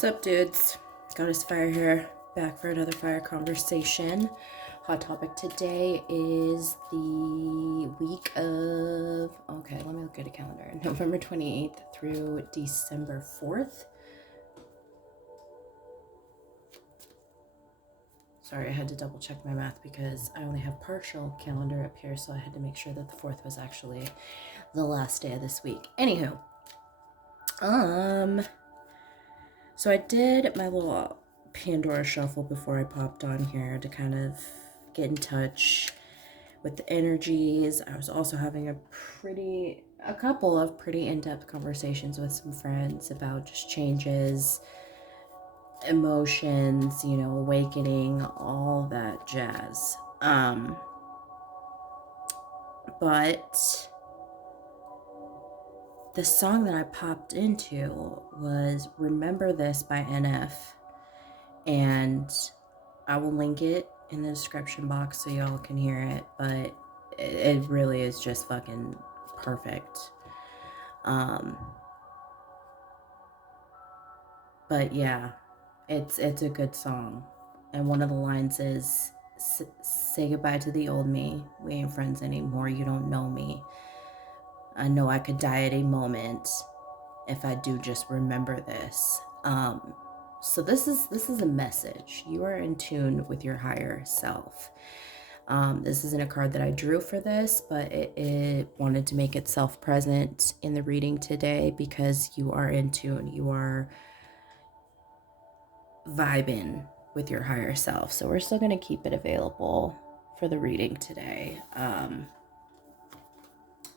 What's up, dudes? Goddess Fire here, back for another fire conversation. Hot topic today is the week of, okay, let me look at a calendar, November 28th through December 4th. Sorry, I had to double check my math because I only have partial calendar up here, so I had to make sure that the 4th was actually the last day of this week. Anywho, so I did my little Pandora shuffle before I popped on here to kind of get in touch with the energies. I was also having a couple of pretty in-depth conversations with some friends about just changes, emotions, awakening, all that jazz. But the song that I popped into was Remember This by NF, and I will link it in the description box so y'all can hear it, but it really is just fucking perfect. But yeah, it's a good song, and one of the lines is, say goodbye to the old me, we ain't friends anymore, you don't know me. I know I could die at a moment. If I do, just remember this. So this is a message. You are in tune with your higher self. This isn't a card that I drew for this, but it wanted to make itself present in the reading today because you are in tune. You are vibing with your higher self. So we're still going to keep it available for the reading today.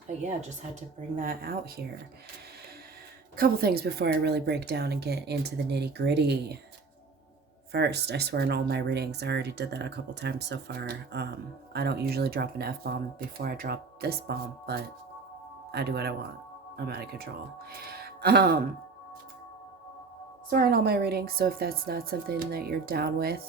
But yeah, just had to bring that out here. A couple things before I really break down and get into the nitty gritty. First, I swear in all my readings, I already did that a couple times so far. I don't usually drop an F-bomb before I drop this bomb, but I do what I want. I'm out of control. Swear in all my readings, so if that's not something that you're down with,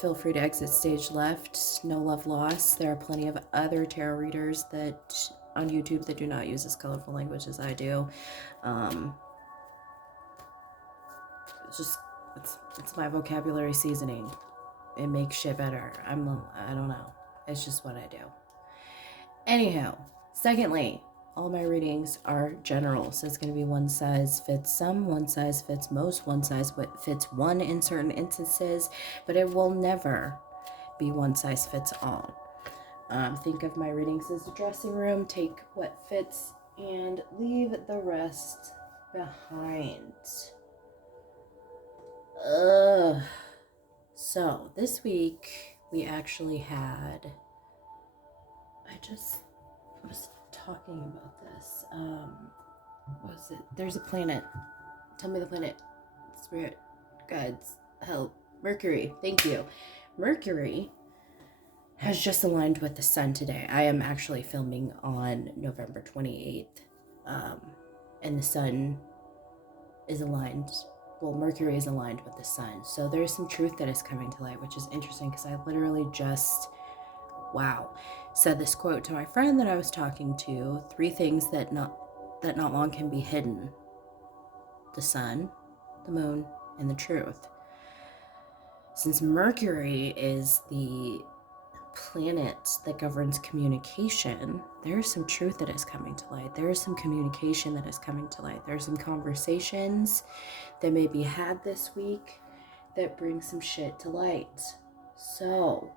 feel free to exit stage left. No love lost. There are plenty of other tarot readers that on YouTube that do not use as colorful language as I do. It's my vocabulary seasoning. It makes shit better. I don't know. It's just what I do. Anyhow, secondly, all my readings are general, so it's going to be one size fits some, one size fits most, one size fits one in certain instances, but it will never be one size fits all. Think of my readings as a dressing room. Take what fits and leave the rest behind. So this week we actually had, I just was talking about this. What was it? There's a planet. Tell me the planet. Spirit, guides, help. Mercury. Thank you. Mercury has just aligned with the sun today. I am actually filming on November 28th. And the sun is aligned. Well, Mercury is aligned with the sun. So there's some truth that is coming to light, which is interesting because I literally just, said this quote to my friend that I was talking to. 3 things that not long can be hidden: the sun, the moon, and the truth. Since Mercury is the planet that governs communication, there is some truth that is coming to light. There is some communication that is coming to light. There are some conversations that may be had this week that bring some shit to light. So,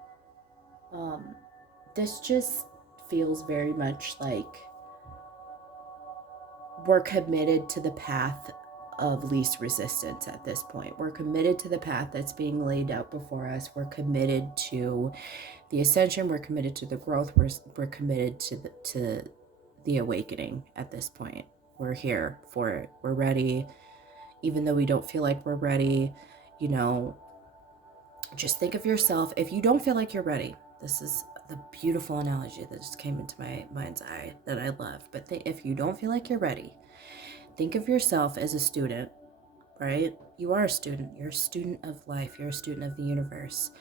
this just feels very much like we're committed to the path of least resistance at this point. We're committed to the path that's being laid out before us. We're committed to the ascension. We're committed to the growth. We're committed to the awakening at this point. We're here for it. We're ready. Even though we don't feel like we're ready, just think of yourself. If you don't feel like you're ready, this is the beautiful analogy that just came into my mind's eye that I love. But if you don't feel like you're ready, think of yourself as a student, right? You are a student. You're a student of life. You're a student of the universe.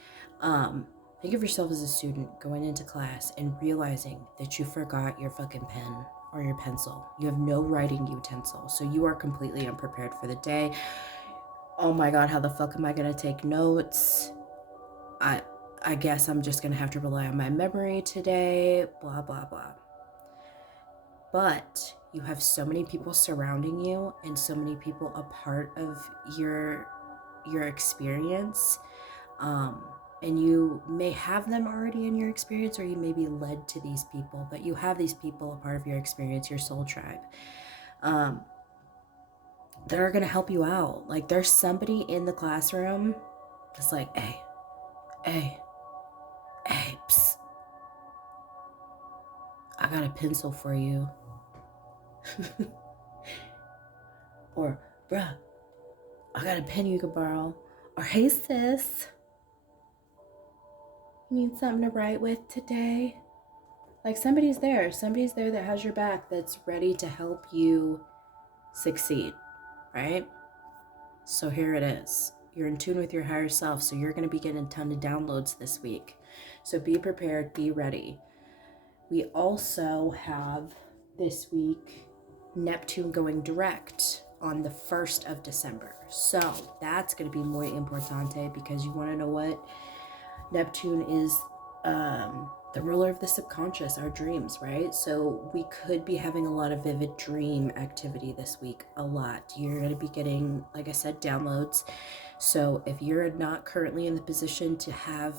Think of yourself as a student going into class and realizing that you forgot your fucking pen or your pencil. You have no writing utensil, so you are completely unprepared for the day. oh my God, how the fuck am I going to take notes? I guess I'm just going to have to rely on my memory today, blah, blah, blah. But you have so many people surrounding you and so many people a part of your experience. And you may have them already in your experience, or you may be led to these people, but you have these people a part of your experience, your soul tribe, that are going to help you out. Like, there's somebody in the classroom that's like, hey, psst, I got a pencil for you. Or, bruh, I got a pen you could borrow. Or, hey, sis, you need something to write with today? Like, somebody's there that has your back, that's ready to help you succeed, right? So here it is. You're in tune with your higher self, so you're going to be getting a ton of downloads this week. So be prepared, be ready. We also have this week Neptune going direct on the 1st of December. So that's going to be muy importante, because you want to know what? Neptune is the ruler of the subconscious, our dreams, right? So we could be having a lot of vivid dream activity this week, a lot. You're going to be getting, like I said, downloads. So if you're not currently in the position to have,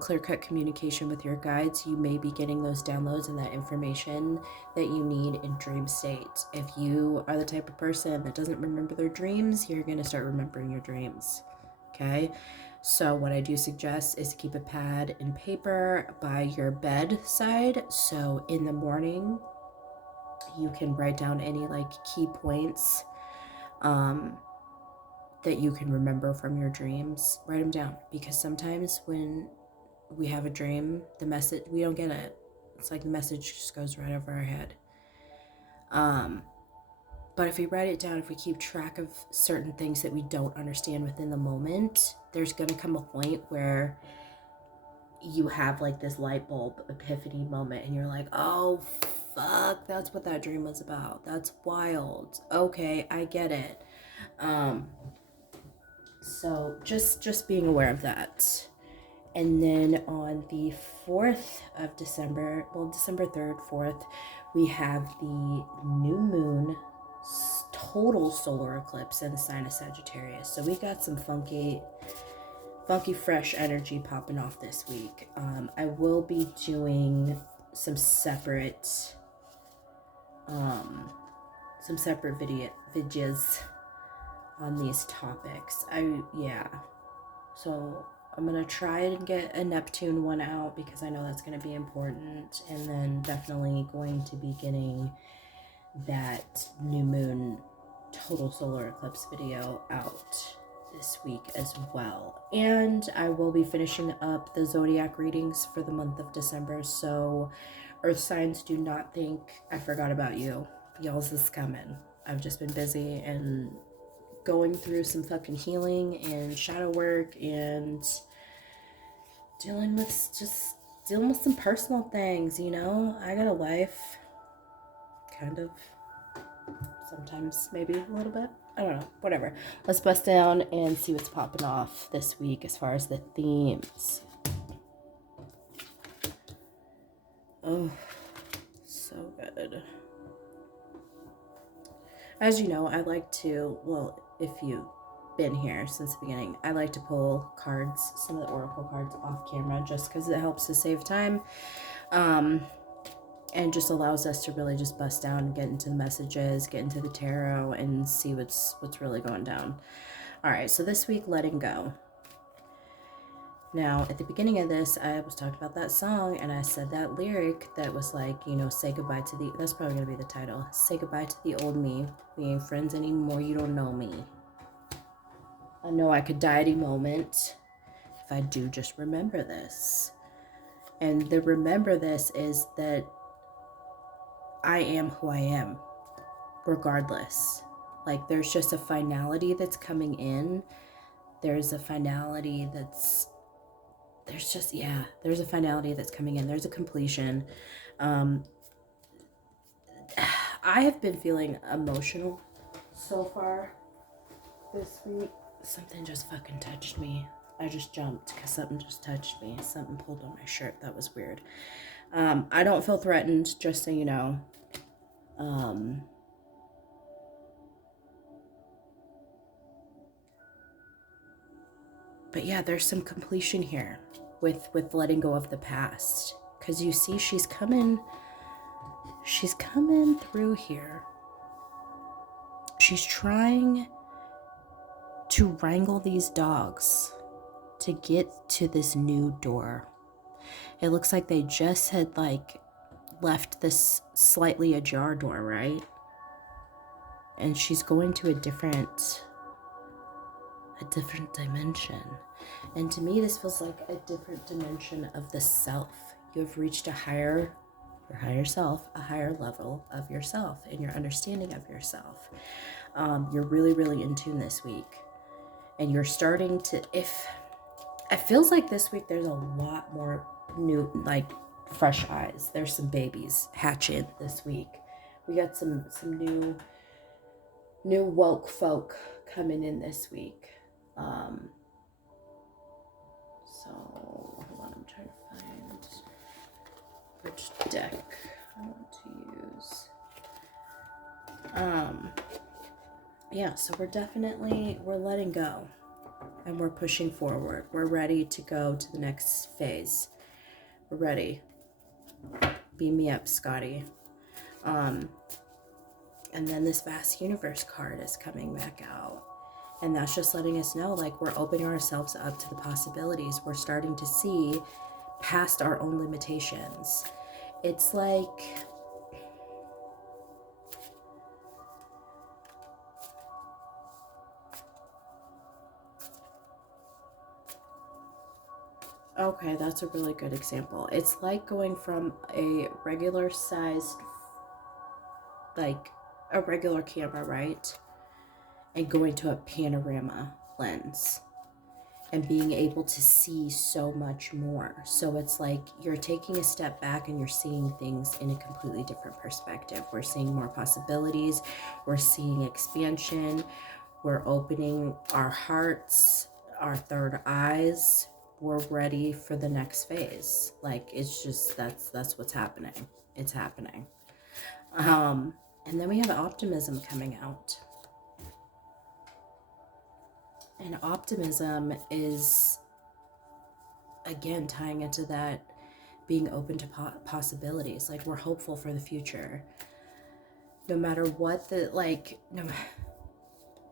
clear-cut communication with your guides, you may be getting those downloads and that information that you need in dream state. If you are the type of person that doesn't remember their dreams, you're going to start remembering your dreams, okay? So what I do suggest is to keep a pad and paper by your bedside. So in the morning, you can write down any key points that you can remember from your dreams. Write them down, because sometimes when we have a dream, the message, we don't get it. It's like the message just goes right over our head. But if we write it down, if we keep track of certain things that we don't understand within the moment, there's going to come a point where you have this light bulb epiphany moment, and you're like, oh, fuck, that's what that dream was about. That's wild. Okay, I get it. So just being aware of that. And then on the 4th of December, December 3rd, 4th, we have the new moon total solar eclipse in the sign of Sagittarius. So we got some funky fresh energy popping off this week. I will be doing some separate videos on these topics. So I'm going to try and get a Neptune one out, because I know that's going to be important. And then definitely going to be getting that new moon total solar eclipse video out this week as well. And I will be finishing up the zodiac readings for the month of December. So earth signs, do not think I forgot about you. Y'all's is coming. I've just been busy and going through some fucking healing and shadow work and dealing with some personal things, I got a life, kind of, sometimes maybe a little bit, I don't know, whatever. Let's bust down and see what's popping off this week as far as the themes. Oh, so good. As you know, I like to, if you've been here since the beginning, I like to pull cards, some of the oracle cards off camera, just because it helps to save time, and just allows us to really just bust down and get into the messages, get into the tarot, and see what's really going down. All right, so this week, letting go. Now, at the beginning of this, I was talking about that song, and I said that lyric that was say goodbye to the, that's probably going to be the title, say goodbye to the old me. We ain't friends anymore, you don't know me. I know I could die at any moment if I do just remember this. And the remember this is that I am who I am, regardless. There's just a finality that's coming in. There's a finality that's, there's a finality that's coming in. There's a completion. I have been feeling emotional so far. this week. Something just fucking touched me. I just jumped because something just touched me. Something pulled on my shirt. That was weird. I don't feel threatened, just so you know. But yeah, there's some completion here with letting go of the past. Because you see, she's coming through here. She's trying to wrangle these dogs to get to this new door. It looks like they just had like left this slightly ajar door, right? And she's going to a different dimension. And to me, this feels like a different dimension of the self. You have reached your higher self, a higher level of yourself and your understanding of yourself. You're really, really in tune this week. And you're starting to, it feels like this week there's a lot more new, like fresh eyes. There's some babies hatching this week. We got some new woke folk coming in this week. So hold on, I'm trying to find which deck I want to use. Yeah, so we're letting go and we're pushing forward. We're ready to go to the next phase. We're ready. Beam me up, Scotty. And then this vast universe card is coming back out. And that's just letting us know, like, we're opening ourselves up to the possibilities. We're starting to see past our own limitations. It's like, okay, that's a really good example. It's like going from a regular sized, like a regular camera, right? And going to a panorama lens and being able to see so much more. So it's like you're taking a step back and you're seeing things in a completely different perspective. We're seeing more possibilities. We're seeing expansion. We're opening our hearts, our third eyes. We're ready for the next phase. Like, it's just, that's what's happening. It's happening. And then we have optimism coming out. And optimism is, again, tying into that being open to possibilities. Like, we're hopeful for the future. No matter what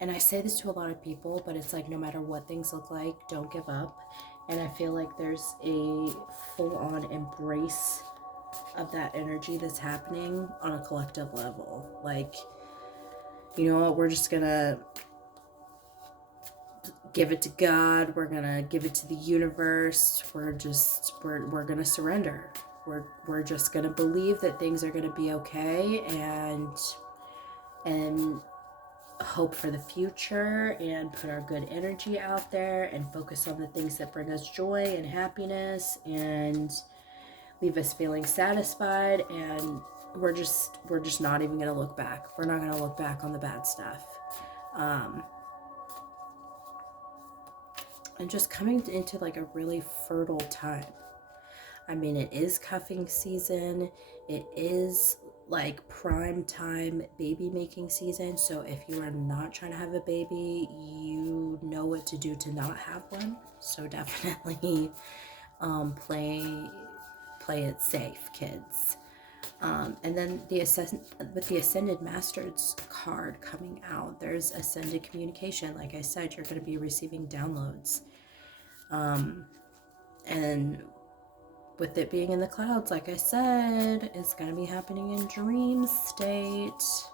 and I say this to a lot of people, but it's like, no matter what things look like, don't give up. And I feel like there's a full-on embrace of that energy that's happening on a collective level. Like, you know what, we're just gonna give it to God. We're gonna give it to the universe. We're gonna surrender. We're just gonna believe that things are gonna be okay and hope for the future and put our good energy out there and focus on the things that bring us joy and happiness and leave us feeling satisfied. And we're just not even gonna look back. We're not gonna look back on the bad stuff. And just coming into like a really fertile time. I mean, it is cuffing season. It is like prime time baby making season. So if you are not trying to have a baby, you know what to do to not have one. So definitely play it safe, kids. And then with the Ascended Masters card coming out, there's Ascended Communication. Like I said, you're going to be receiving downloads. And with it being in the clouds, like I said, it's going to be happening in dream state. It's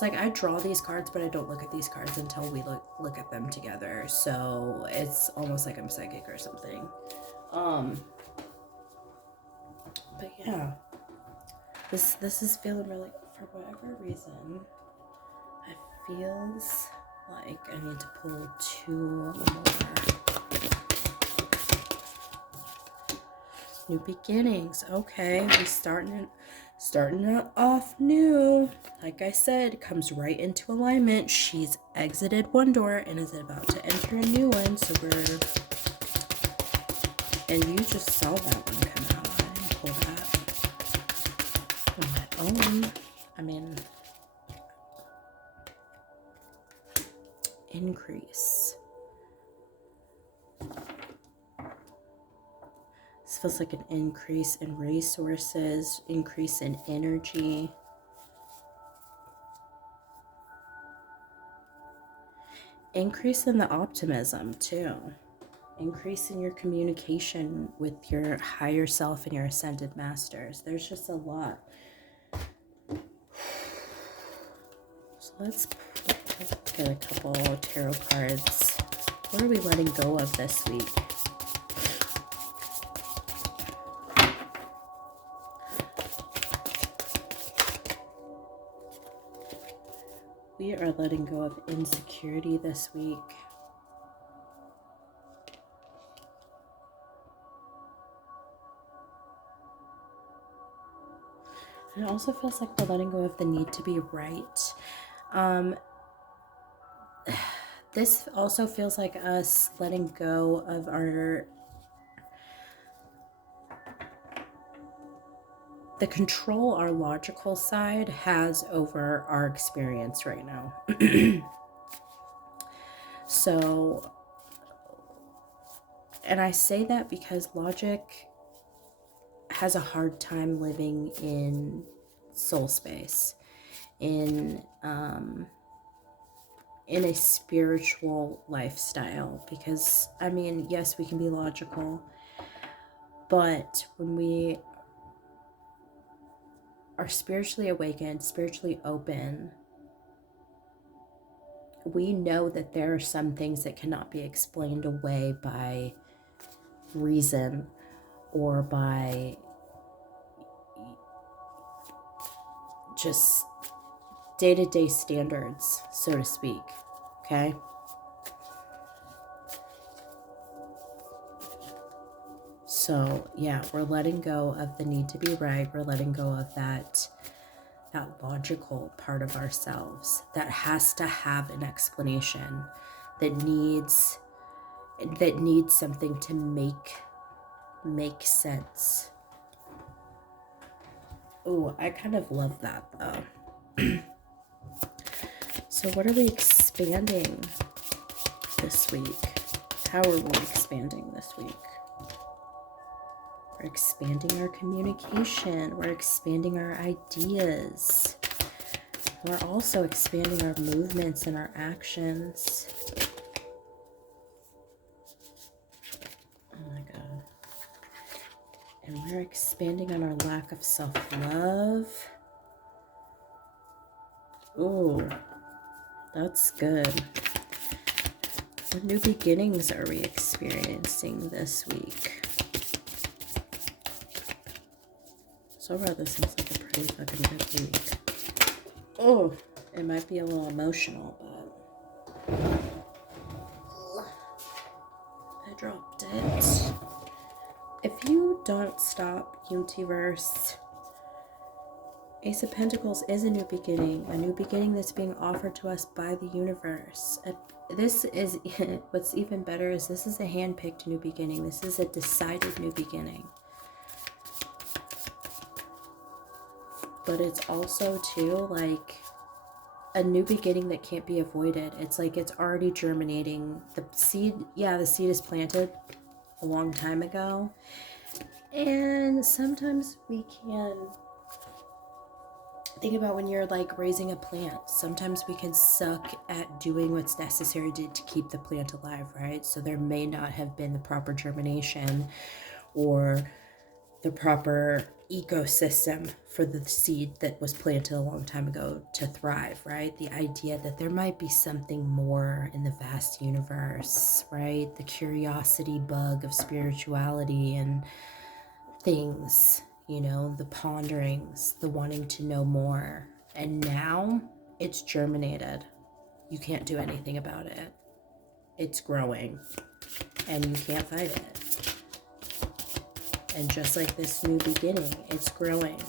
like I draw these cards, but I don't look at these cards until we look at them together. So it's almost like I'm psychic or something. But yeah. This is feeling really, for whatever reason, it feels like I need to pull 2 more. New beginnings. Okay, we starting it off new. Like I said, comes right into alignment. She's exited one door and is about to enter a new one. So and you just saw that one come out. I didn't pull that on my own. I mean, increase. This feels like an increase in resources, increase in energy. Increase in the optimism too. Increase in your communication with your higher self and your ascended masters. There's just a lot. So let's get a couple tarot cards. What are we letting go of this week? We are letting go of insecurity this week. And it also feels like we're letting go of the need to be right. This also feels like us letting go of the control our logical side has over our experience right now. So, and I say that because logic has a hard time living in soul space, in a spiritual lifestyle, because I mean, yes, we can be logical, but when we are spiritually awakened, spiritually open, we know that there are some things that cannot be explained away by reason or by just day-to-day standards, so to speak, okay? So, yeah, we're letting go of the need to be right. We're letting go of that logical part of ourselves that has to have an explanation, that needs something to make sense. Oh, I kind of love that though. So what are we expanding this week? How are we expanding this week? We're expanding our communication. We're expanding our ideas. We're also expanding our movements and our actions. Oh my God. And we're expanding on our lack of self-love. Ooh, that's good. What new beginnings are we experiencing this week? So far, this seems like a pretty fucking good week. Oh, it might be a little emotional, but I dropped it. If you don't stop, Universe, Ace of Pentacles is a new beginning that's being offered to us by the universe. This is, what's even better is this is a hand-picked new beginning. This is a decided new beginning. But it's also, too, like a new beginning that can't be avoided. It's like it's already germinating. The seed is planted a long time ago. And sometimes we can think about when you're like raising a plant. Sometimes we can suck at doing what's necessary to keep the plant alive, right? So there may not have been the proper germination or the proper ecosystem for the seed that was planted a long time ago to thrive, right? The idea that there might be something more in the vast universe, right? The curiosity bug of spirituality and things, you know, the ponderings, the wanting to know more. And now it's germinated. You can't do anything about it. It's growing and you can't fight it. And just like this new beginning, it's growing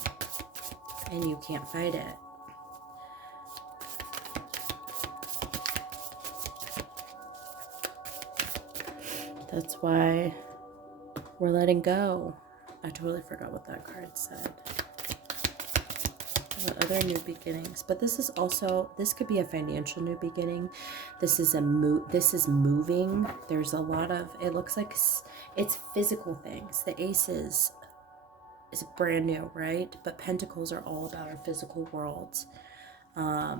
and you can't fight it. That's why we're letting go. I totally forgot what that card said. What other new beginnings? But this is also, this could be a financial new beginning. This is this is moving. There's a lot of, it looks like it's physical things. The aces is brand new, right? But pentacles are all about our physical world. Our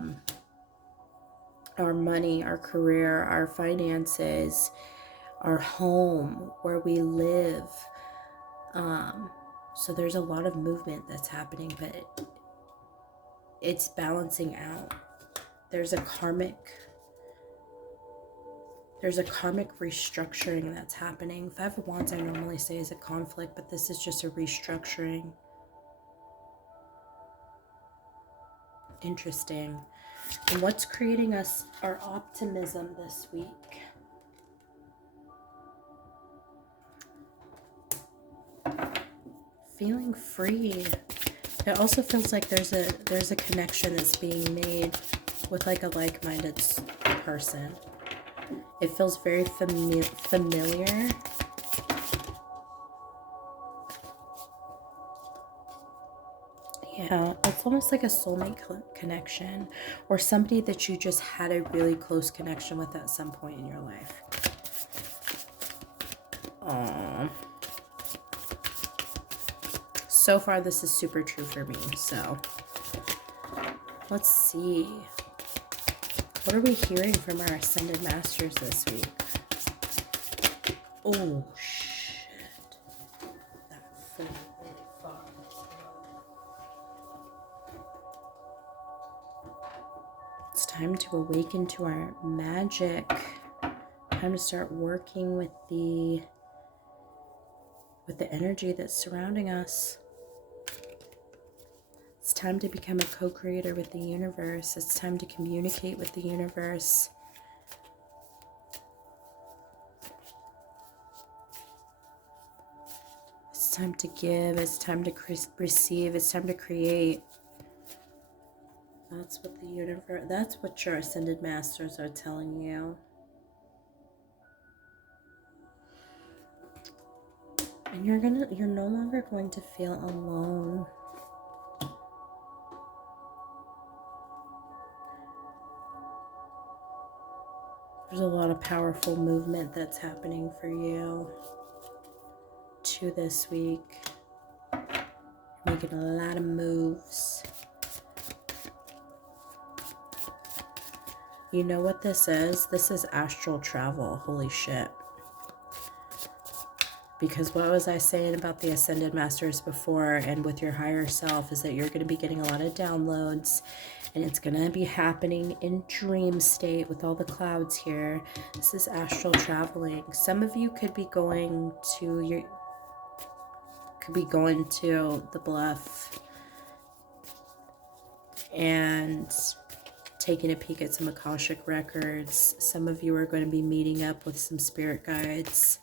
money, our career, our finances, our home, where we live. So there's a lot of movement that's happening, but it's balancing out. There's a karmic restructuring that's happening. Five of Wands I normally say is a conflict, but this is just a restructuring. Interesting. And what's creating us our optimism this week? Feeling free. It also feels like there's a connection that's being made with like a like-minded person. It feels very familiar. Yeah, it's almost like a soulmate connection, or somebody that you just had a really close connection with at some point in your life. Aww. So far, this is super true for me, so let's see. What are we hearing from our Ascended Masters this week? Oh, shit. That flew really far. It's time to awaken to our magic. Time to start working with the energy that's surrounding us. It's time to become a co-creator with the universe. It's time to communicate with the universe. It's time to give. It's time to receive. It's time to create. That's what the universe, that's what your Ascended Masters are telling you. And you're no longer going to feel alone. There's a lot of powerful movement that's happening for you too this week. You're making a lot of moves. You know what this is? This is astral travel. Holy shit. Because what was I saying about the Ascended Masters before and with your higher self is that you're going to be getting a lot of downloads, and it's going to be happening in dream state with all the clouds here. This is astral traveling. Some of you could be going to the Bluff and taking a peek at some Akashic records. Some of you are going to be meeting up with some spirit guides,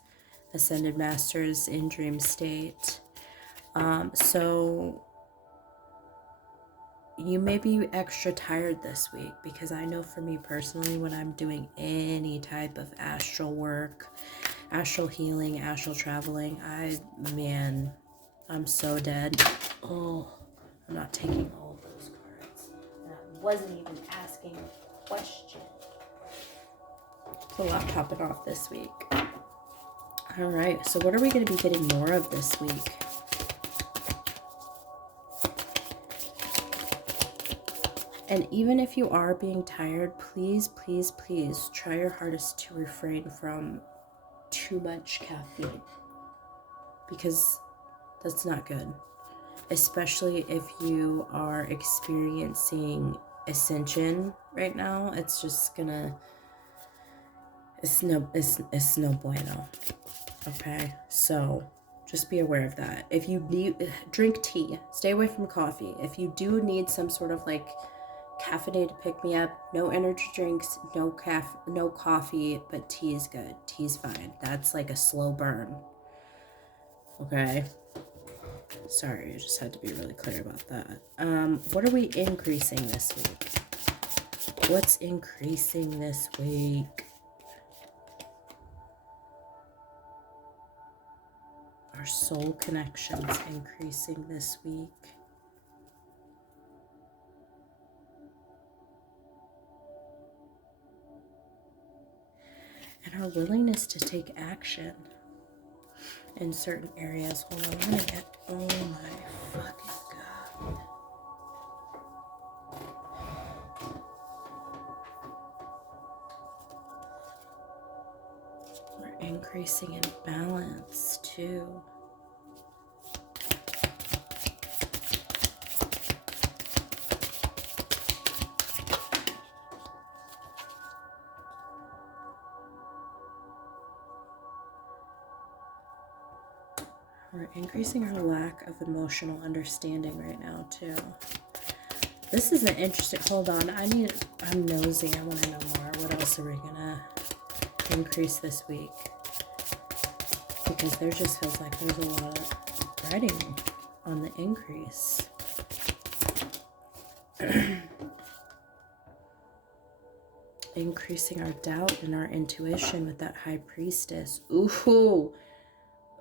Ascended Masters in dream state. So you may be extra tired this week, because I know for me personally, when I'm doing any type of astral work, astral healing, astral traveling, I'm so dead. Oh, I'm not taking all of those cards. And I wasn't even asking a question. There's a lot popping off this week. All right, so what are we going to be getting more of this week? And even if you are being tired, please, please, please try your hardest to refrain from too much caffeine, because that's not good. Especially if you are experiencing ascension right now. It's just gonna, it's no bueno. Okay, so just be aware of that. If you need, drink tea, stay away from coffee. If you do need some sort of like caffeinated pick me up, no energy drinks, no coffee, but tea is good. Tea's fine. That's like a slow burn. Okay. Sorry, I just had to be really clear about that. What are we increasing this week? What's increasing this week? Our soul connections increasing this week. And our willingness to take action in certain areas. Hold on, I'm gonna get, oh my fucking God. We're increasing in balance too. We're increasing our lack of emotional understanding right now too. This is an interesting, hold on, I'm nosy, I want to know more. What else are we gonna increase this week? Because there just feels like there's a lot of writing on the increase. Increasing our doubt and our intuition with that high priestess. Ooh.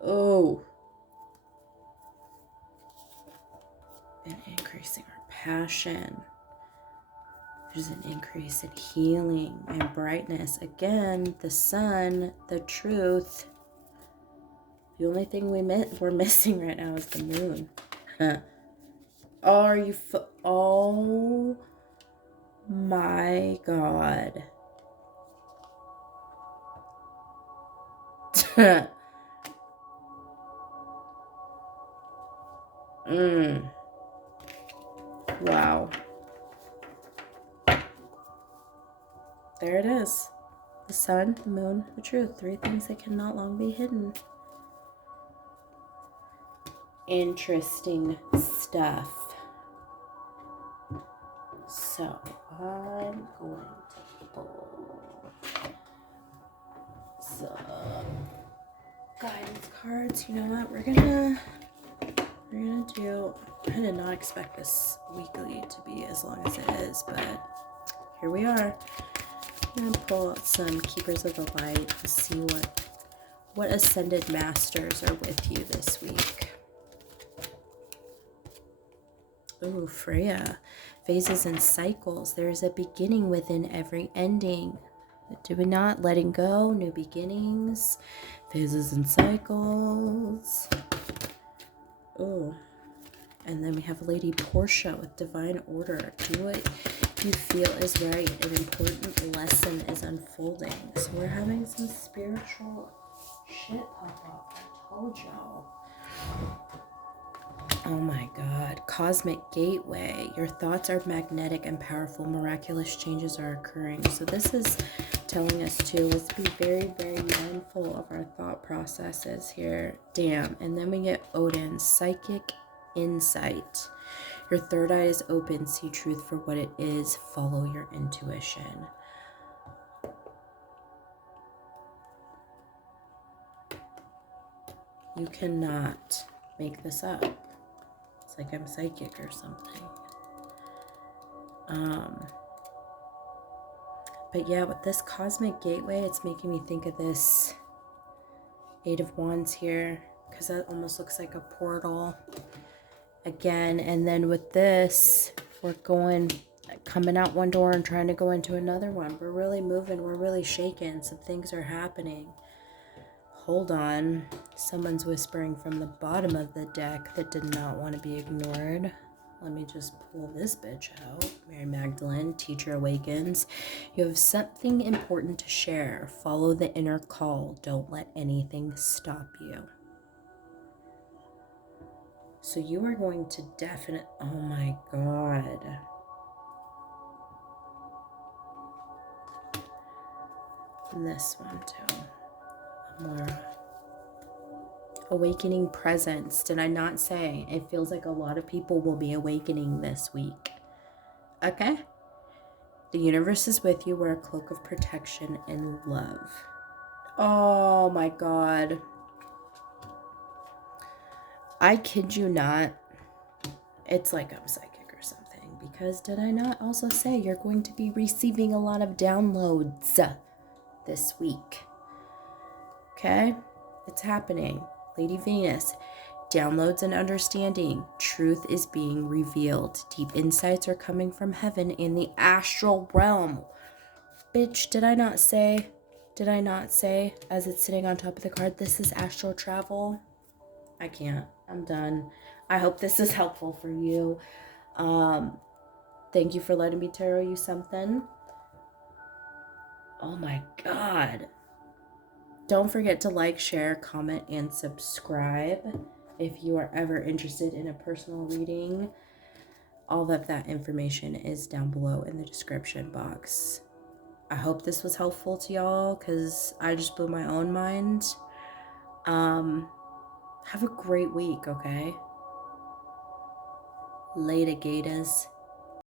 Oh. And increasing our passion. There's an increase in healing and brightness. Again, the sun, the truth. The only thing we're missing right now is the moon. Huh. Are you... oh my God. Wow. There it is. The sun, the moon, the truth. 3 things that cannot long be hidden. Interesting stuff. So, I'm going to pull some guidance cards. You know what? We're gonna do, I did not expect this weekly to be as long as it is, but here we are. I'm gonna pull out some Keepers of the Light to see what ascended masters are with you this week. Ooh, Freya. Phases and cycles. There is a beginning within every ending. Do we not? Letting go, new beginnings, phases and cycles. Ooh. And then we have Lady Portia with divine order. Do what you feel is right. An important lesson is unfolding. So we're having some spiritual shit pop up. I told y'all. Oh my God. Cosmic gateway. Your thoughts are magnetic and powerful. Miraculous changes are occurring. So this is telling us too, let's be very, very mindful of our thought processes here. Damn. And then we get Odin, psychic insight. Your third eye is open. See truth for what it is. Follow your intuition. You cannot make this up. It's like I'm psychic or something. But yeah, with this cosmic gateway, it's making me think of this 8 of Wands here, because that almost looks like a portal again. And then with this, we're coming out one door and trying to go into another one. We're really moving. We're really shaking. Some things are happening. Hold on. Someone's whispering from the bottom of the deck that did not want to be ignored. Let me just pull this bitch out. Mary Magdalene, Teacher Awakens. You have something important to share. Follow the inner call. Don't let anything stop you. So you are going to definitely... oh my God. And this one too. More awakening presence. Did I not say? It feels like a lot of people will be awakening this week. Okay? The universe is with you. Wear a cloak of protection and love. Oh my God. I kid you not. It's like I'm psychic or something. Because did I not also say you're going to be receiving a lot of downloads this week? Okay? It's happening. Lady Venus. Downloads and understanding. Truth is being revealed. Deep insights are coming from heaven in the astral realm. Bitch, did I not say? Did I not say, as it's sitting on top of the card, this is astral travel? I can't. I'm done. I hope this is helpful for you. Thank you for letting me tarot you something. Oh my God. Don't forget to like, share, comment, and subscribe if you are ever interested in a personal reading. All of that information is down below in the description box. I hope this was helpful to y'all because I just blew my own mind. Have a great week, okay? Later, gators.